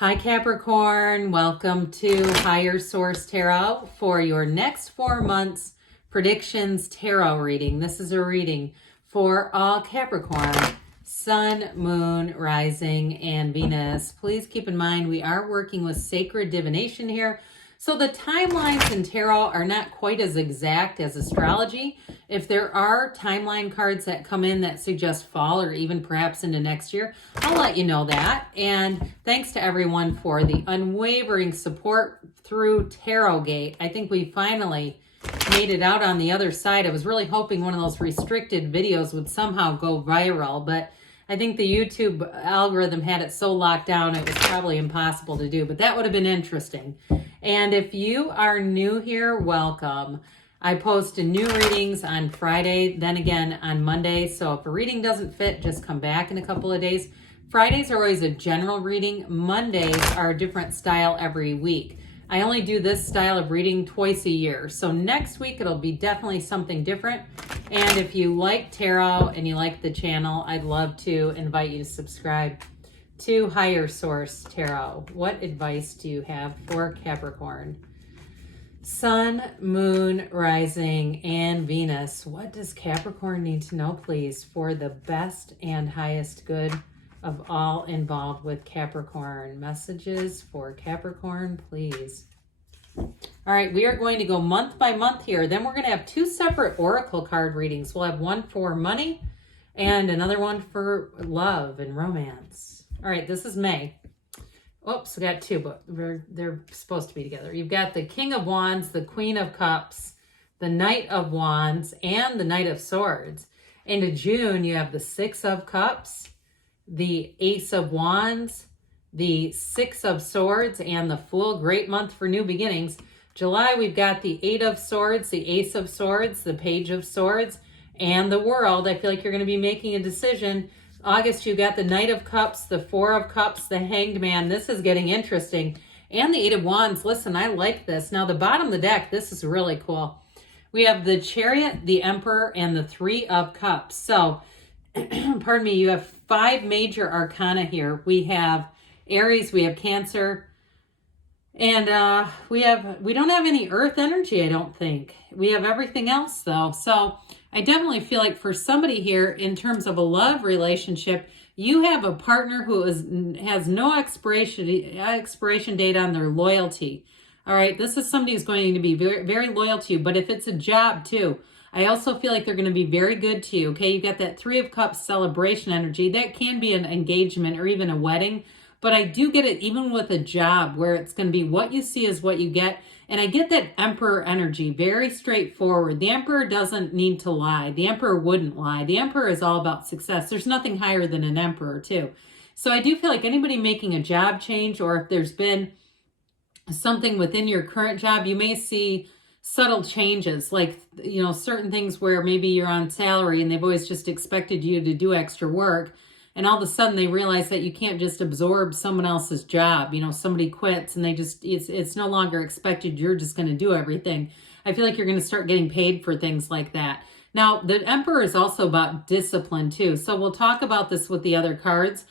Hi Capricorn, welcome to Higher Source Tarot for your next 4 months predictions tarot reading. This is a reading for all Capricorn, Sun, Moon, Rising, and Venus. Please keep in mind we are working with sacred divination here. So the timelines in tarot are not quite as exact as astrology. If there are timeline cards that come in that suggest fall or even perhaps into next year, I'll let you know that. And thanks to everyone for the unwavering support through TarotGate. I think we finally made it out on the other side. I was really hoping one of those restricted videos would somehow go viral, but I think the YouTube algorithm had it so locked down it was probably impossible to do, but that would have been interesting. And if you are new here, welcome. I post new readings on Friday, then again on Monday. So if a reading doesn't fit, just come back in a couple of days. Fridays are always a general reading. Mondays are a different style every week. I only do this style of reading twice a year. So next week, it'll be definitely something different. And if you like tarot and you like the channel, I'd love to invite you to subscribe to Higher Source Tarot. What advice do you have for Capricorn? Sun, Moon, Rising, and Venus. What does Capricorn need to know, please, for the best and highest good of all involved with Capricorn? Messages for Capricorn, please. All right, we are going to go month by month here. Then we're going to have two separate oracle card readings. We'll have one for money and another one for love and romance. All right, this is May. Oops, we got two, but they're supposed to be together. You've got the King of Wands, the Queen of Cups, the Knight of Wands, and the Knight of Swords. Into June, you have the Six of Cups, the Ace of Wands, the Six of Swords, and the Fool. Great month for new beginnings. July, we've got the Eight of Swords, the Ace of Swords, the Page of Swords, and the World. I feel like you're going to be making a decision. August, you got the Knight of Cups, the Four of Cups, the Hanged Man. This is getting interesting. And the Eight of Wands. Listen, I like this. Now, the bottom of the deck, this is really cool. We have the Chariot, the Emperor, and the Three of Cups. So, pardon me, you have 5 major arcana here. We have Aries, we have Cancer, and we don't have any Earth energy, I don't think. We have everything else, though. So, I definitely feel like for somebody here, in terms of a love relationship, you have a partner who has no expiration date on their loyalty. All right, this is somebody who's going to be very, very loyal to you. But if it's a job too, I also feel like they're going to be very good to you. Okay, you got that Three of Cups celebration energy. That can be an engagement or even a wedding. But I do get it even with a job where it's going to be what you see is what you get. And I get that Emperor energy, very straightforward. The Emperor doesn't need to lie. The Emperor wouldn't lie. The Emperor is all about success. There's nothing higher than an Emperor too. So I do feel like anybody making a job change, or if there's been something within your current job, you may see subtle changes, like, you know, certain things where maybe you're on salary and they've always just expected you to do extra work. And all of a sudden they realize that you can't just absorb someone else's job. You know, somebody quits and it's no longer expected. You're just going to do everything. I feel like you're going to start getting paid for things like that. Now, the Emperor is also about discipline too. So we'll talk about this with the other cards.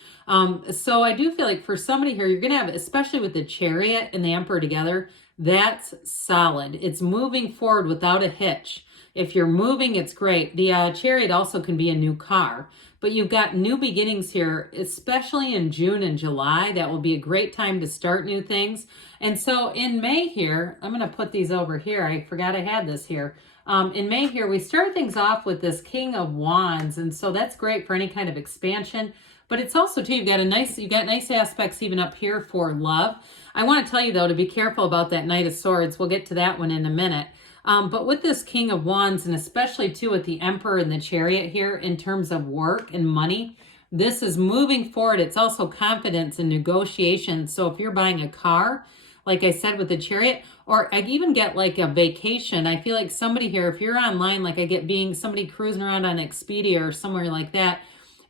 So I do feel like for somebody here, you're going to have, especially with the Chariot and the Emperor together, that's solid. It's moving forward without a hitch. If you're moving, it's great. The Chariot also can be a new car. But you've got new beginnings here, especially in June and July. That will be a great time to start new things. And so in May here, I'm going to put these over here. I forgot I had this here. In May here, we start things off with this King of Wands. And so that's great for any kind of expansion. But it's also, too, you've got nice aspects even up here for love. I want to tell you, though, to be careful about that Knight of Swords. We'll get to that one in a minute. But with this King of Wands, and especially too with the Emperor and the Chariot here in terms of work and money, this is moving forward. It's also confidence and negotiation. So if you're buying a car, like I said with the Chariot, or I even get like a vacation, I feel like somebody here, if you're online, like I get being somebody cruising around on Expedia or somewhere like that,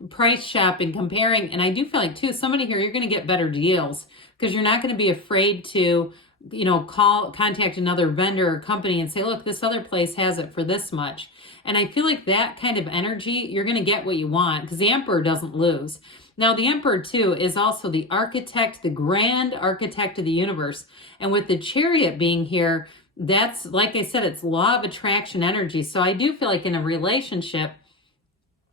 price shopping, comparing, and I do feel like too, somebody here, you're going to get better deals because you're not going to be afraid to, you know, contact another vendor or company and say, look, this other place has it for this much. And I feel like that kind of energy, you're going to get what you want because the Emperor doesn't lose. Now, the Emperor, too, is also the architect, the grand architect of the universe. And with the Chariot being here, that's, like I said, it's law of attraction energy. So I do feel like in a relationship,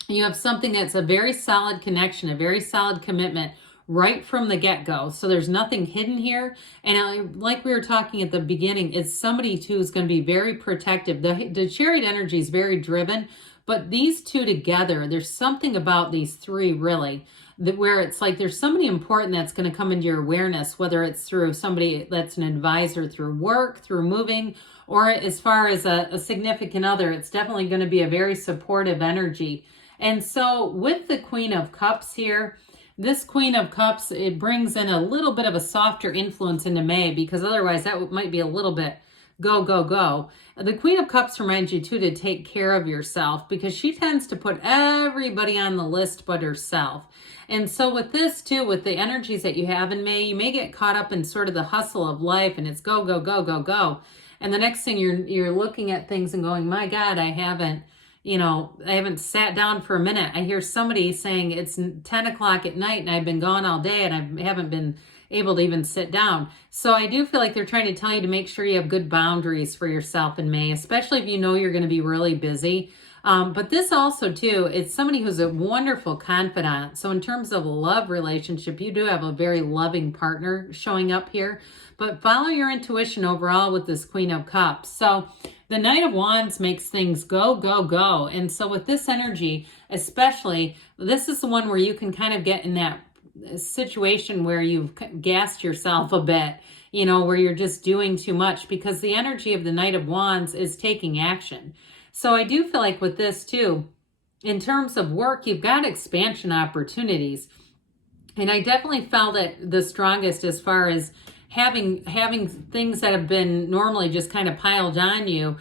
you have something that's a very solid connection, a very solid commitment right from the get-go. So there's nothing hidden here. And like we were talking at the beginning, it's somebody too who's going to be very protective. The Chariot energy is very driven, but these two together, there's something about these three really that where it's like there's somebody important that's going to come into your awareness, whether it's through somebody that's an advisor through work, through moving, or as far as a significant other. It's definitely going to be a very supportive energy. And so with the Queen of Cups here, this Queen of Cups, it brings in a little bit of a softer influence into May, because otherwise that might be a little bit go, go, go. The Queen of Cups reminds you too to take care of yourself, because she tends to put everybody on the list but herself. And so with this too, with the energies that you have in May, you may get caught up in sort of the hustle of life, and it's go, go, go, go, go. And the next thing you're looking at things and going, my God, I haven't sat down for a minute. I hear somebody saying it's 10 o'clock at night and I've been gone all day and I haven't been able to even sit down. So I do feel like they're trying to tell you to make sure you have good boundaries for yourself in May, especially if you know you're going to be really busy. But this also too, it's somebody who's a wonderful confidant. So in terms of a love relationship, you do have a very loving partner showing up here. But follow your intuition overall with this Queen of Cups. So the Knight of Wands makes things go, go, go. And so with this energy, especially, this is the one where you can kind of get in that situation where you've gassed yourself a bit, where you're just doing too much, because the energy of the Knight of Wands is taking action. So I do feel like with this too, in terms of work, you've got expansion opportunities. And I definitely felt it the strongest as far as having things that have been normally just kind of piled on you.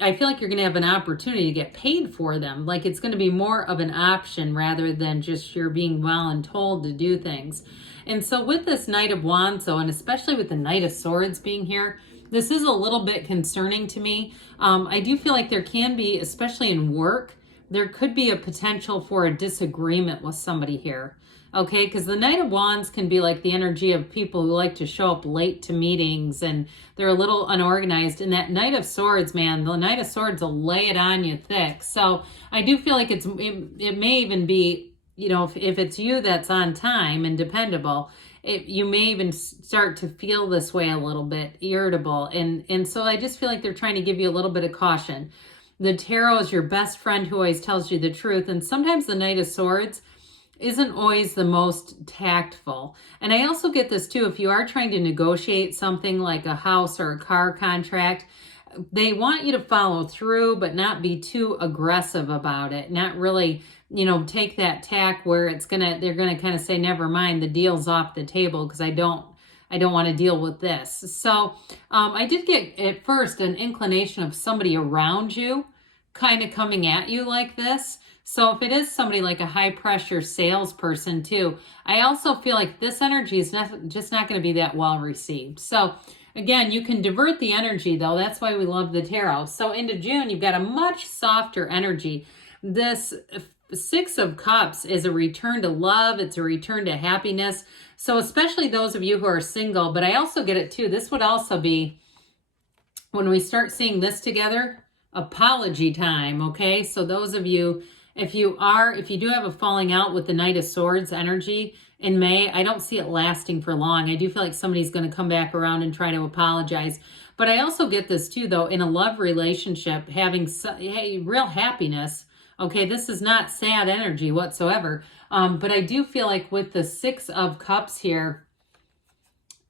I feel like you're going to have an opportunity to get paid for them. Like it's going to be more of an option rather than just you're being voluntold to do things. And so with this Knight of Wands, though, and especially with the Knight of Swords being here, this is a little bit concerning to me. I do feel like there can be, especially in work, there could be a potential for a disagreement with somebody here. Okay, because the Knight of Wands can be like the energy of people who like to show up late to meetings and they're a little unorganized. And that Knight of Swords, man, the Knight of Swords will lay it on you thick. So I do feel like it may even be, if it's you that's on time and dependable, you may even start to feel this way a little bit, irritable. And so I just feel like they're trying to give you a little bit of caution. The Tarot is your best friend who always tells you the truth. And sometimes the Knight of Swords isn't always the most tactful. And I also get this too, if you are trying to negotiate something like a house or a car contract, they want you to follow through, but not be too aggressive about it. Not really, take that tack where they're gonna kind of say, never mind, the deal's off the table because I don't want to deal with this. So I did get at first an inclination of somebody around you kind of coming at you like this. So if it is somebody like a high pressure salesperson too, I also feel like this energy is just not going to be that well received. So again, you can divert the energy though. That's why we love the tarot. So into June, you've got a much softer energy. This Six of Cups is a return to love. It's a return to happiness. So especially those of you who are single, but I also get it too. This would also be, when we start seeing this together, apology time. Okay. So those of you, if you do have a falling out with the Knight of Swords energy in May, I don't see it lasting for long. I do feel like somebody's going to come back around and try to apologize. But I also get this too, though, in a love relationship, having real happiness. Okay, this is not sad energy whatsoever. But I do feel like with the Six of Cups here,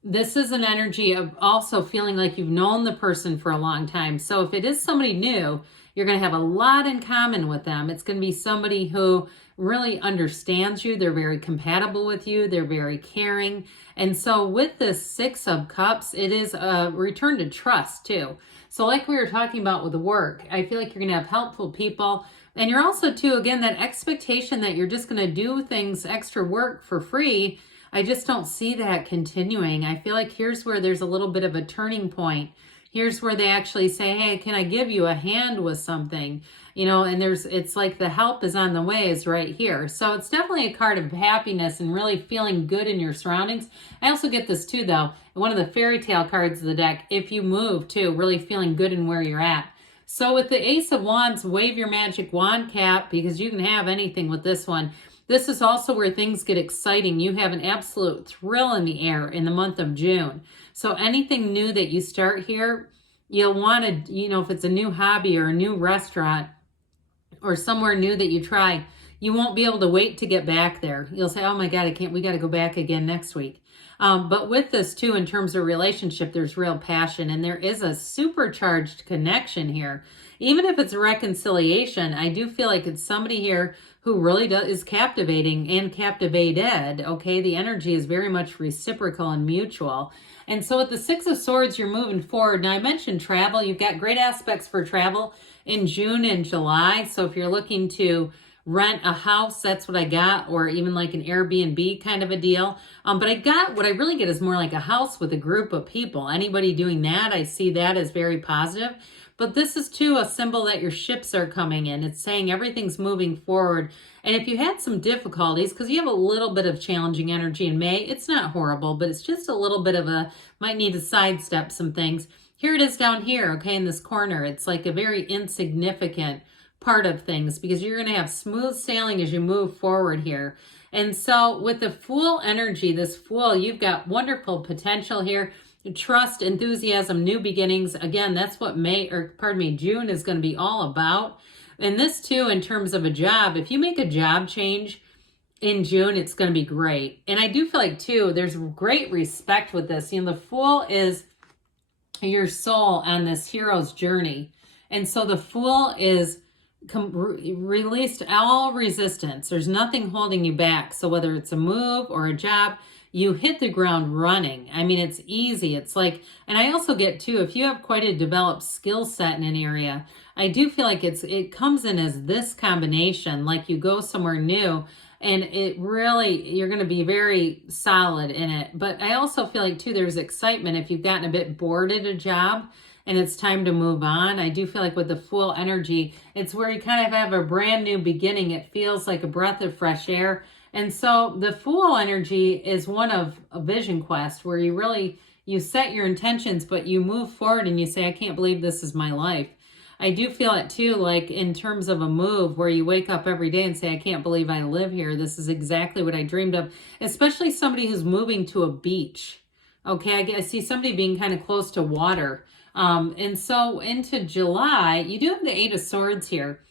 this is an energy of also feeling like you've known the person for a long time. So if it is somebody new, you're going to have a lot in common with them. It's going to be somebody who really understands you. They're very compatible with you. They're very caring. And so with this Six of Cups, it is a return to trust too. So like we were talking about with the work, I feel like you're going to have helpful people. And you're also too, again, that expectation that you're just going to do things, extra work for free. I just don't see that continuing. I feel like here's where there's a little bit of a turning point Here's where they actually say, hey, can I give you a hand with something? You know, and it's like the help is on the way is right here. So it's definitely a card of happiness and really feeling good in your surroundings. I also get this too, though. One of the fairy tale cards of the deck, if you move too, really feeling good in where you're at. So with the Ace of Wands, wave your magic wand cap, because you can have anything with this one. This is also where things get exciting. You have an absolute thrill in the air in the month of June. So anything new that you start here, you'll want to, you know, if it's a new hobby or a new restaurant or somewhere new that you try, you won't be able to wait to get back there. You'll say, oh my God, we got to go back again next week. But with this too, in terms of relationship, there's real passion and there is a supercharged connection here. Even if it's a reconciliation, I do feel like it's somebody here who really is captivating and captivated. Okay, the energy is very much reciprocal and mutual. And so with the Six of Swords, you're moving forward. Now I mentioned travel. You've got great aspects for travel in June and July. So if you're looking to rent a house, that's what I got, or even like an Airbnb kind of a deal. But what I really get is more like a house with a group of people. Anybody doing that, I see that as very positive. But this is too a symbol that your ships are coming in. It's saying everything's moving forward. And if you had some difficulties, because you have a little bit of challenging energy in May, it's not horrible, but it's just a little bit of might need to sidestep some things. Here it is down here, okay, in this corner. It's like a very insignificant part of things because you're going to have smooth sailing as you move forward here. And so with the Fool energy, this Fool, you've got wonderful potential here. Trust, enthusiasm, new beginnings. Again, that's what June is going to be all about. And this too, in terms of a job, if you make a job change in June, it's going to be great. And I do feel like too, there's great respect with this. You know, the Fool is your soul on this hero's journey. And so the Fool is released all resistance. There's nothing holding you back. So whether it's a move or a job, you hit the ground running. I mean, it's easy. It's like, and I also get too, if you have quite a developed skill set in an area, I do feel like it comes in as this combination, like you go somewhere new and it really, you're going to be very solid in it. But I also feel like too, there's excitement if you've gotten a bit bored at a job and it's time to move on. I do feel like with the Fool energy, it's where you kind of have a brand new beginning. It feels like a breath of fresh air. And so the Fool energy is one of a vision quest where you set your intentions, but you move forward and you say, I can't believe this is my life. I do feel it too, like in terms of a move where you wake up every day and say, I can't believe I live here. This is exactly what I dreamed of, especially somebody who's moving to a beach. Okay, I see somebody being kind of close to water. And so into July, you do have the Eight of Swords here.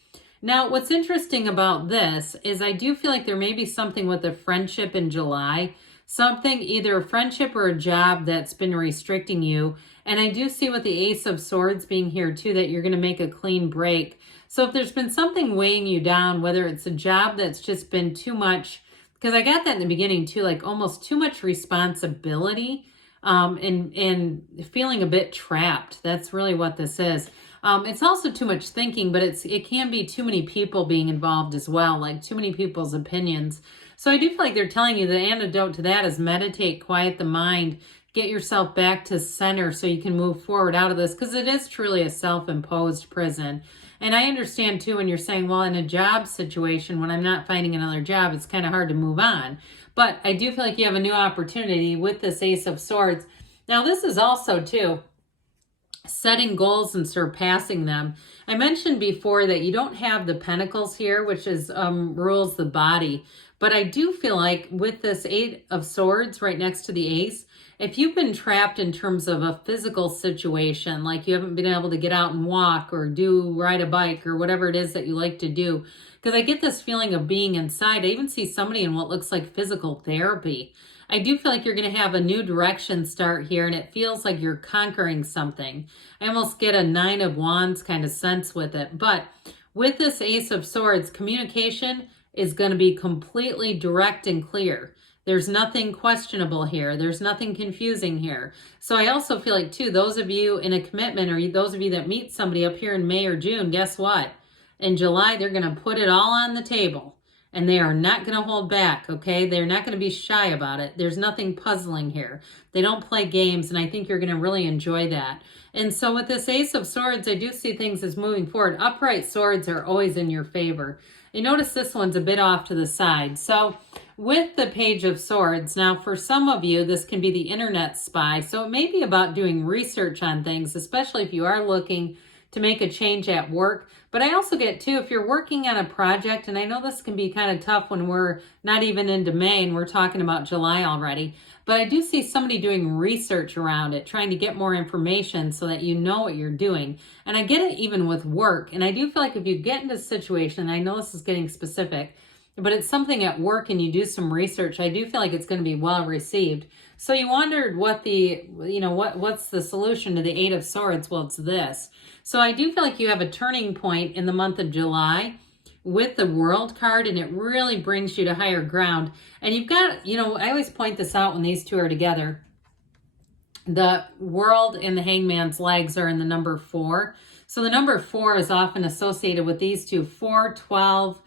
Now, what's interesting about this is I do feel like there may be something with a friendship in July, something, either a friendship or a job that's been restricting you. And I do see with the Ace of Swords being here too, that you're going to make a clean break. So if there's been something weighing you down, whether it's a job that's just been too much, because I got that in the beginning too, like almost too much responsibility, and feeling a bit trapped. That's really what this is. It's also too much thinking, but it can be too many people being involved as well, like too many people's opinions. So I do feel like they're telling you the antidote to that is meditate, quiet the mind, get yourself back to center so you can move forward out of this, because it is truly a self-imposed prison. And I understand too when you're saying, well, in a job situation, when I'm not finding another job, it's kind of hard to move on. But I do feel like you have a new opportunity with this Ace of Swords. Now, this is also too setting goals and surpassing them. I mentioned before that you don't have the Pentacles here, which is rules the body. But I do feel like with this Eight of Swords right next to the Ace, if you've been trapped in terms of a physical situation, like you haven't been able to get out and walk or ride a bike or whatever it is that you like to do, because I get this feeling of being inside. I even see somebody in what looks like physical therapy. I do feel like you're going to have a new direction start here, and it feels like you're conquering something. I almost get a Nine of Wands kind of sense with it. But with this Ace of Swords, communication is going to be completely direct and clear. There's nothing questionable here. There's nothing confusing here. So I also feel like, too, those of you in a commitment or those of you that meet somebody up here in May or June, guess what? In July, they're going to put it all on the table. and they are not going to hold back, okay? They're not going to be shy about it. There's nothing puzzling here. They don't play games, and I think you're going to really enjoy that. And so with this Ace of Swords, I do see things as moving forward. Upright swords are always in your favor. You notice this one's a bit off to the side. So with the Page of Swords, now for some of you, this can be the internet spy. So it may be about doing research on things, especially if you are looking to make a change at work. But I also get too, if you're working on a project, and I know this can be kind of tough when we're not even into May and we're talking about July already, but I do see somebody doing research around it, trying to get more information so that you know what you're doing. And I get it even with work. And I do feel like if you get into a situation, and I know this is getting specific, but it's something at work and you do some research, I do feel like it's going to be well received. So you wondered what the, what's the solution to the Eight of Swords? Well, it's this. So I do feel like you have a turning point in the month of July with the World card, and it really brings you to higher ground. And you've got, I always point this out when these two are together. The World and the Hangman's legs are in the number 4. So the number 4 is often associated with these two, 4, 12,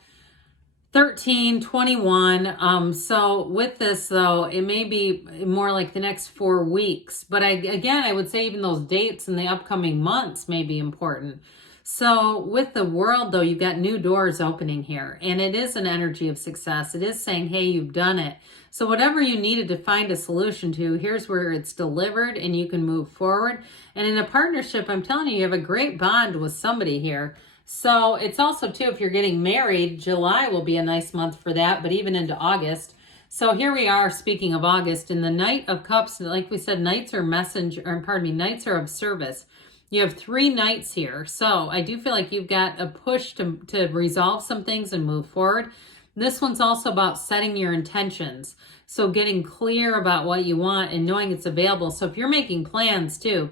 13, 21. So with this though, it may be more like the next 4 weeks. But I would say even those dates in the upcoming months may be important. So with the World though, you've got new doors opening here, and it is an energy of success. It is saying, hey, you've done it. So whatever you needed to find a solution to, here's where it's delivered and you can move forward. And in a partnership, I'm telling you, you have a great bond with somebody here. So it's also too, if you're getting married, July will be a nice month for that, but even into August. So here we are, speaking of August, in the Knight of Cups, like we said, knights are knights are of service. You have 3 knights here. So I do feel like you've got a push to resolve some things and move forward. This one's also about setting your intentions. So getting clear about what you want and knowing it's available. So if you're making plans too,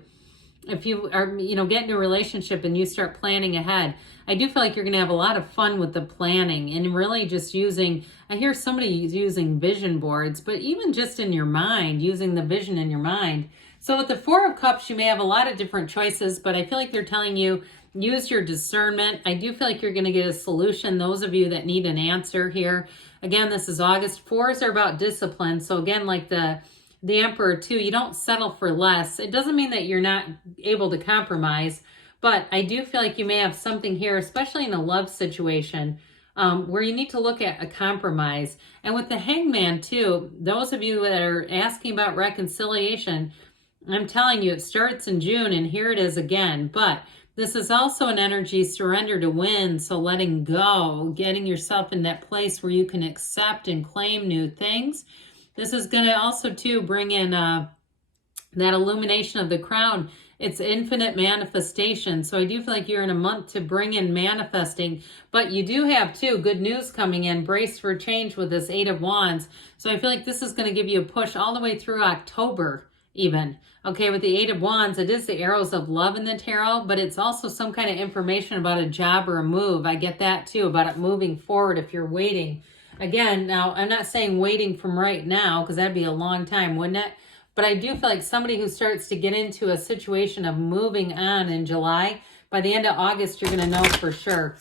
if you are, get into a relationship and you start planning ahead, I do feel like you're going to have a lot of fun with the planning and really just using, I hear somebody using vision boards, but even just in your mind, using the vision in your mind. So with the 4 of Cups, you may have a lot of different choices, but I feel like they're telling you, use your discernment. I do feel like you're going to get a solution. Those of you that need an answer here. Again, this is August. 4s are about discipline. So again, like the Emperor too, you don't settle for less. It doesn't mean that you're not able to compromise, but I do feel like you may have something here, especially in a love situation, where you need to look at a compromise. And with the Hangman too, those of you that are asking about reconciliation, I'm telling you, it starts in June, and here it is again. But this is also an energy surrender to win. So letting go, getting yourself in that place where you can accept and claim new things. This is going to also too bring in that illumination of the crown. It's infinite manifestation. So I do feel like you're in a month to bring in manifesting, but you do have too good news coming in. Brace for change with this 8 of Wands. So I feel like this is going to give you a push all the way through October even. Okay, with the 8 of Wands, it is the arrows of love in the tarot, but it's also some kind of information about a job or a move. I get that too, about it moving forward if you're waiting. Again, now, I'm not saying waiting from right now, because that'd be a long time, wouldn't it? But I do feel like somebody who starts to get into a situation of moving on in July, by the end of August, you're going to know for sure.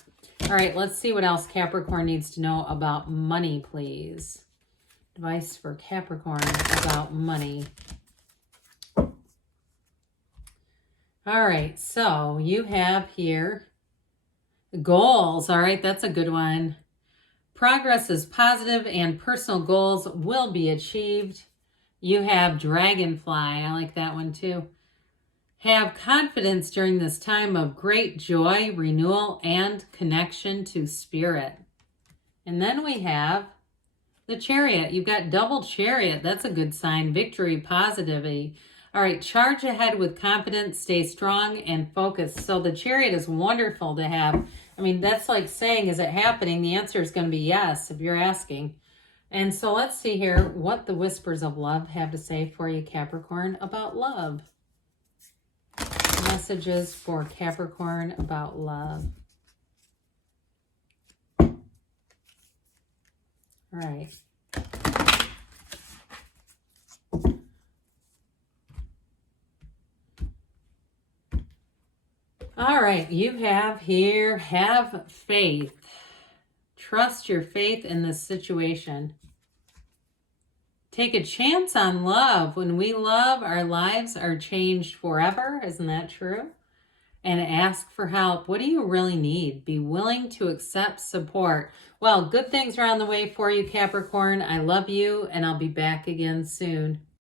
All right, let's see what else Capricorn needs to know about money, please. Advice for Capricorn about money. All right, so you have here goals. All right, that's a good one. Progress is positive and personal goals will be achieved. You have Dragonfly. I like that one too. Have confidence during this time of great joy, renewal, and connection to spirit. And then we have the Chariot. You've got double Chariot. That's a good sign. Victory, positivity. All right, charge ahead with confidence, stay strong and focused. So the Chariot is wonderful to have. I mean, that's like saying, is it happening? The answer is going to be yes, if you're asking. And so let's see here what the Whispers of Love have to say for you, Capricorn, about love. Messages for Capricorn about love. All right. All right, you have here, have faith. Trust your faith in this situation. Take a chance on love. When we love, our lives are changed forever. Isn't that true? And ask for help. What do you really need? Be willing to accept support. Well, good things are on the way for you, Capricorn. I love you, and I'll be back again soon.